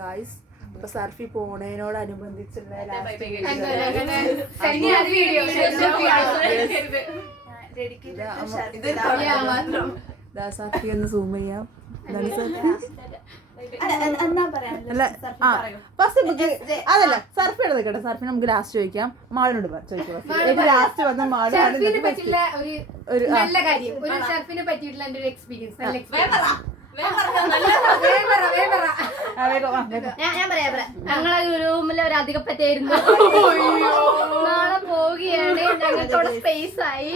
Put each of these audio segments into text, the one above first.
Guys ഇപ്പൊ സർഫി പോണേനോടനുബന്ധിച്ചുള്ള സർഫി ഒന്ന് zoom ചെയ്യാം. അതല്ല സർഫിയുടെ നിൽക്കട്ടെ, സർഫി നമുക്ക് ലാസ്റ്റ് ചോദിക്കാം. മാളിനോട് ചോദിക്കാം. ലാസ്റ്റ് വന്ന മാളാണ് ഒരു നല്ല കാര്യം, ഒരു ഷർഫിനെ പറ്റിയിട്ടുള്ള എന്റെ ഒരു എക്സ്പീരിയൻസ്. ഞാൻ പറയാം. ഞങ്ങളൊരു റൂമിൽ ഒരു അധികപ്പറ്റായിരുന്നു. നാളെ പോവുകയാണ്, ഞങ്ങൾക്കവിടെ സ്പേസ് ആയി.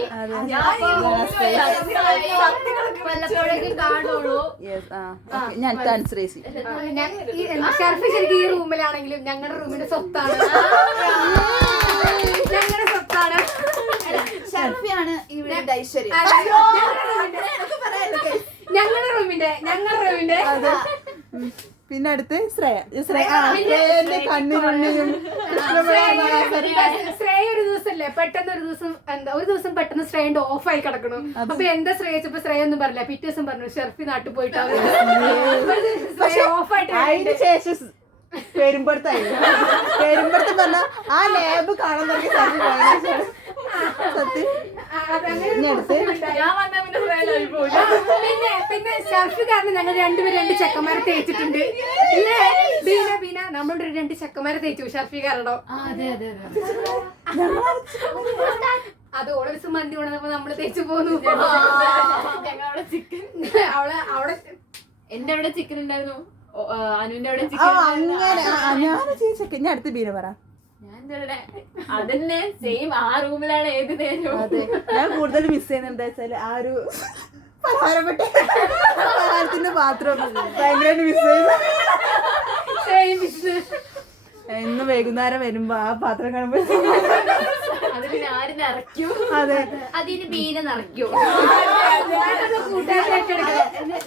വല്ലപ്പോഴേക്കും കാണുള്ളൂ. ഞാൻ ഷർഫ് ശരിക്കും ഈ റൂമിലാണെങ്കിലും ഞങ്ങളുടെ റൂമിന്റെ സ്വത്താണ്. ഞങ്ങളുടെ സ്വത്താണ്. ഷർഫിയാണ് ഇവിടെ ഐശ്വര്യം. ഞങ്ങളുടെ റൂമിന്റെ പിന്നെ അടുത്ത് ശ്രേയന്റെ കണ്ണിനുണ്ണിയും ശ്രേയ ഒരു ദിവസമല്ലേ പെട്ടെന്ന് ഒരു ദിവസം പെട്ടെന്ന് ശ്രേയന്റെ ഓഫായി കിടക്കണം. അപ്പൊ എന്താ ശ്രേയിച്ചപ്പോ ശ്രേയ ഒന്നും പറഞ്ഞില്ല. പിറ്റേ ദിവസം പറഞ്ഞു ഷർഫി നാട്ടിൽ പോയിട്ട് ഓഫായിട്ട്. അതിന് ശേഷം പെരുമ്പടത്തായി പറഞ്ഞ ആ ലാബ് കാണാൻ തുടങ്ങി സത്യം. പിന്നെ ഷർഫി കാരണം ഞങ്ങൾ രണ്ടുപേരും 2 ചെക്കന്മാരെ തേച്ചിട്ടുണ്ട്. ഇല്ലേ ബീന നമ്മളോട് 2 ചെക്കന്മാരെ തേച്ചു ഷർഫി കാരണം. അത് ഓരോ ദിവസം മന്തി കൊണ്ടുവന്നപ്പോ നമ്മള് തേച്ചു പോന്നു. അവിടെ എന്റെ അവിടെ ചിക്കൻ ഉണ്ടായിരുന്നു, അനുവിന്റെ അവിടെ ഞാൻ അടുത്ത് ബീന പറ. അതന്നെ സെയിം ആ റൂമിലാണ് ഏത് നേരവും. അതെ, ഞാൻ കൂടുതൽ മിസ് ചെയ്യുന്നത് എന്താ വെച്ചാല് ആ ഒരു പലഹാരത്തിന്റെ പാത്രം ഭയങ്കരമായിട്ട് മിസ് ചെയ്യുന്നു. ഇന്ന് വൈകുന്നേരം വരുമ്പോ ആ പാത്രം കാണുമ്പോ അത് പിന്നെ ആര് നിറയ്ക്കും? അതെ, അതിന് ബീന നിറയ്ക്കും.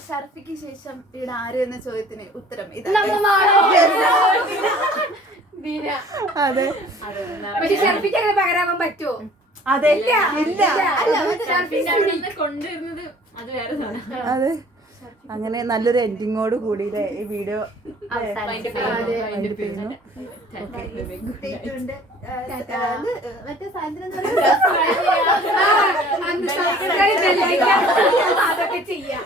ഷർഫിക്ക് ശേഷം ഇവിടെ ആര് എന്ന ചോദ്യത്തിന് ഉത്തരം അതെ. പക്ഷെ ഷർഫിക്ക് അങ്ങനെ പകരാവാൻ പറ്റുമോ? അതെ, കൊണ്ടുവരുന്നത് അത് വേറെ സാധനം. അതെ. അങ്ങനെ നല്ലൊരു എൻഡിങ്ങോട് കൂടി ഈ വീഡിയോ മറ്റേ സാധനം അതൊക്കെ ചെയ്യാം.